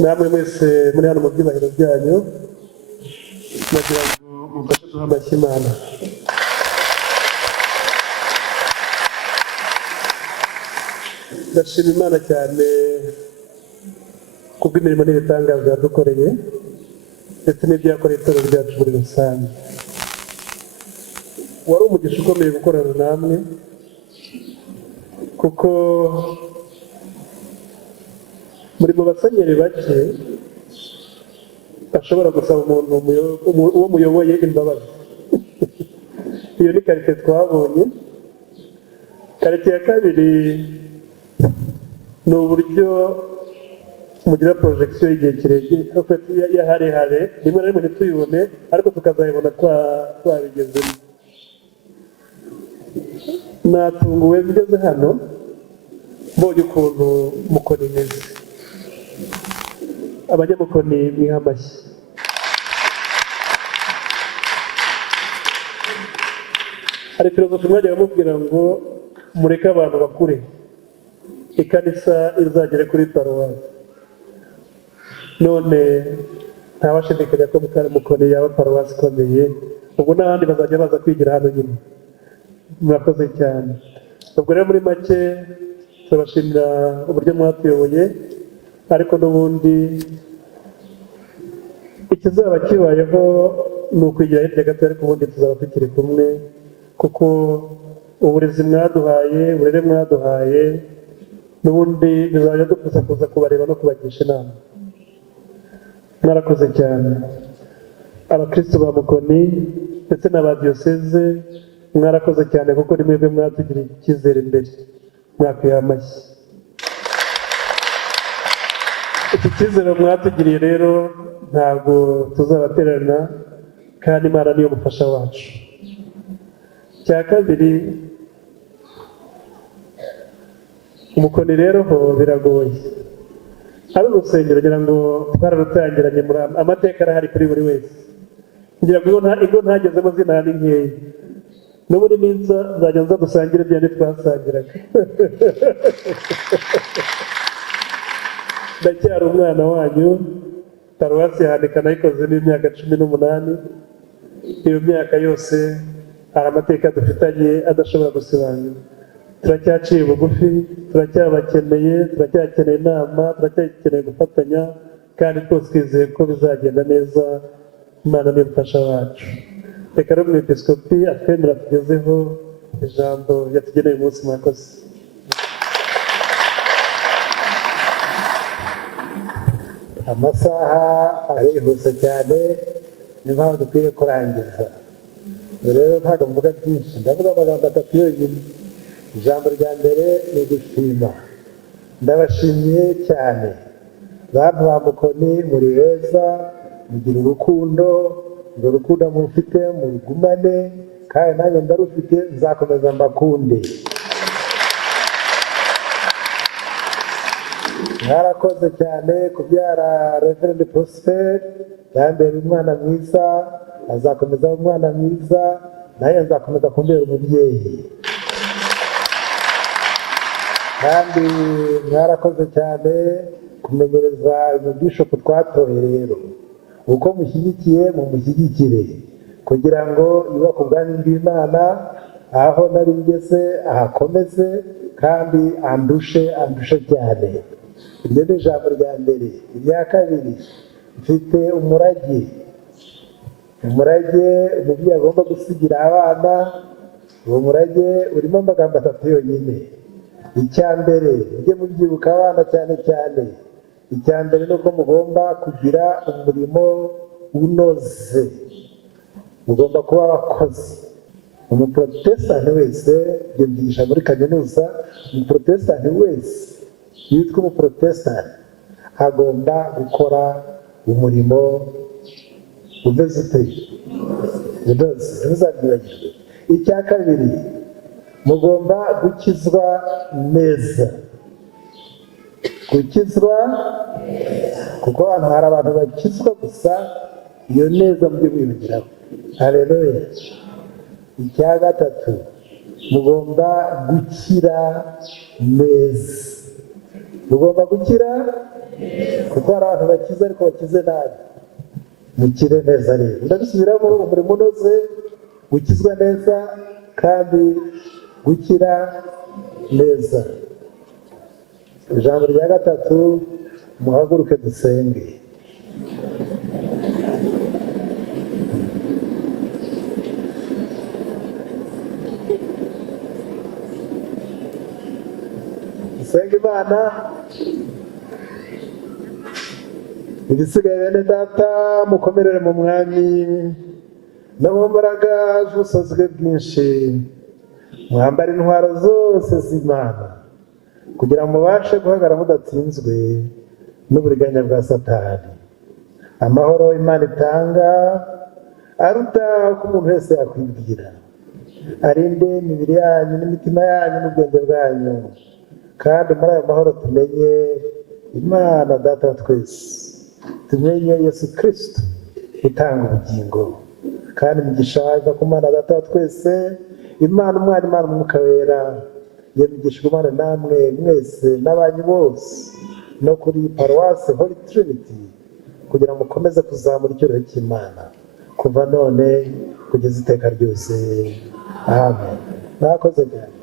namwe mwese muri hano mu byubahiro byanyu nagira ngo mufashe duha amashyi Imana. Ndashima Imana cyane kubw'imirimo n'ibitangaza yadukoreye ndetse n'ibyo yakoreye itorero ryacu muri rusange. Wari umugisha ukomeye gukorana namwe kuko muri mu basenyeri bake bashobora gusaba umuntu uwo muyoboye imbabazi. Iyo ni karite twabonye. Karite ya kabiri ni uburyo mugira porojegisiyo y'igihe kirekire ya harehare, rimwe na rimwe ntituyibone ariko tukazayibona twabigezemo. Natunguwe ngeze hano mbonye ukuntu Mukoni imeze. Abanyamukoni mwiha amashyi. Hari filozofi mwajyaga mubwira ngo mureke abantu bakure, ikanisa izagere kuri paruwasi. None ntawashidikanya ko Mukoni yaba paruwasi ikomeye, ubwo n'abandi bazajya baza kwigira hano nyine. Murakoze cyane. Ubwo rero muri make turabashimira uburyo mwatuyoboye, ariko n'ubundi ikizaba kibayeho ni ukwigira hirya gato, ariko ubundi tuzaba tukiri kumwe kuko uburezi mwaduhaye, uburere mwaduhaye n'ubundi bizajya dukuza kuza kubareba no kubagisha inama. Mwarakoze cyane abakristo ba Mukoni ndetse n'aba diyoseze, mwarakoze cyane kuko ni mwebwe mwatugiriye icyizere imbere. Mwakwiha amashyi. Iki cyizere mwatugiriye rero ntabwo tuzabatererana kandi Imana niyo mufasha wacu. Cya kabiri, Mukoni rero ho biragoye. Ari urusengero ngira ngo twararutangiranye, muri amateka arahari kuri buri wese. Ngira ngo ingo ntagezemo zina ni nkeya. N'ubundi ninza nzajya nza dusangire ibyo twasangiraga. Ndacyari umwana wanyu. Paruwasi yahandika nayikoze n'imyaka 18. Iyo myaka yose hari amateka dufitanye adashobora gusibangana. Turacyaciye bugufi, turacyabakeneye, turacyakeneye inama, turacyakeneye gufatanya, kandi twese twizeye ko bizagenda neza. Imana niyo mufasha wacu. Reka rero umwepiskopi atwemera tugezeho ijambo yatugeneye umunsi. Mwakoze. Amasaha arihuse cyane, ni mpamvu dukwiye kurangiza. Rero ntabwo mvuga byinshi, ndavuga amagambo 3 yonyine. Ijambo rya mbere ni gushima. Ndabashimiye cyane bantu ba Mukoni, muri beza, mugira urukundo. Urwo rukundo mufite murugumane, kandi nanjye ndarufite, nzakomeza mbakunde. Mwarakoze cyane kubyara Reverend Prosper, yambere umwana mwiza, azakomeza umwana mwiza, naye nzakomeza kumbera umubyeyi. Kandi mwarakoze cyane kumenyereza bishop twatoye. Rero uko mushyigikiye mumushyigikire kugira ngo yubake ubwami bw'Imana, aho nari ngeze ahakomeze kandi andushe cyane. Iryo ni ijambo rya mbere. Irya kabiri, mfite umurage umubyeyi agomba gusigira abana. Uwo murage urimo amagambo 3 yonyine. Icya mbere, mujye mubyibuka abana cyane. Icya mbere ni uko mugomba kugira umurimo unoze, mugomba kuba abakozi. Umuprotesitanti wese, ibyo byigisha muri kaminuza, umuprotesitanti wese yitwa umuprotesitanti agomba gukora umurimo umeze uteye, ntuzabyibagirwe. Icya kabiri, mugomba gukizwa neza. Kuko hano hari abantu bakizwa gusa, iyo neza mujye mwibigiraho. Haleluya. Icya gatatu, mugomba gukira neza. Mugomba gukira kuko hari abantu bakize ariko bakize nabi. Mukire neza rero, ndabisubiramo, umurimo unoze, gukizwa neza kandi gukira neza. Ijambo rya gatatu, muhaguruke dusenge. Dusenge Imana. Ibisigaye bene data, mukomerere mu mwami no mu mbaraga z'ubusozi bwe bwinshi, mwambare intwaro zose z'Imana kugira ngo mubashe guhagarara mudatsinzwe n'uburiganya bwa Satani. Amahoro Imana itanga aruta uko umuntu wese yakwibwira, arinde imibiri yanyu n'imitima yanyu n'ubwenge bwanyu, kandi muri ayo mahoro tumenye Imana Data wa twese, tumenye Yesu Kristo utanga ubugingo, kandi imigisha iva ku Mana Data wa twese, Imana Umwana, Imana Umwuka Wera, iyo migisha igumane namwe mwese n'abanyu bose no kuri Paruwasi Holy Trinity, kugira ngo mukomeze kuzamura icyubahiro cy'Imana kuva none kugeza iteka ryose. Amen. Mwakoze cyane.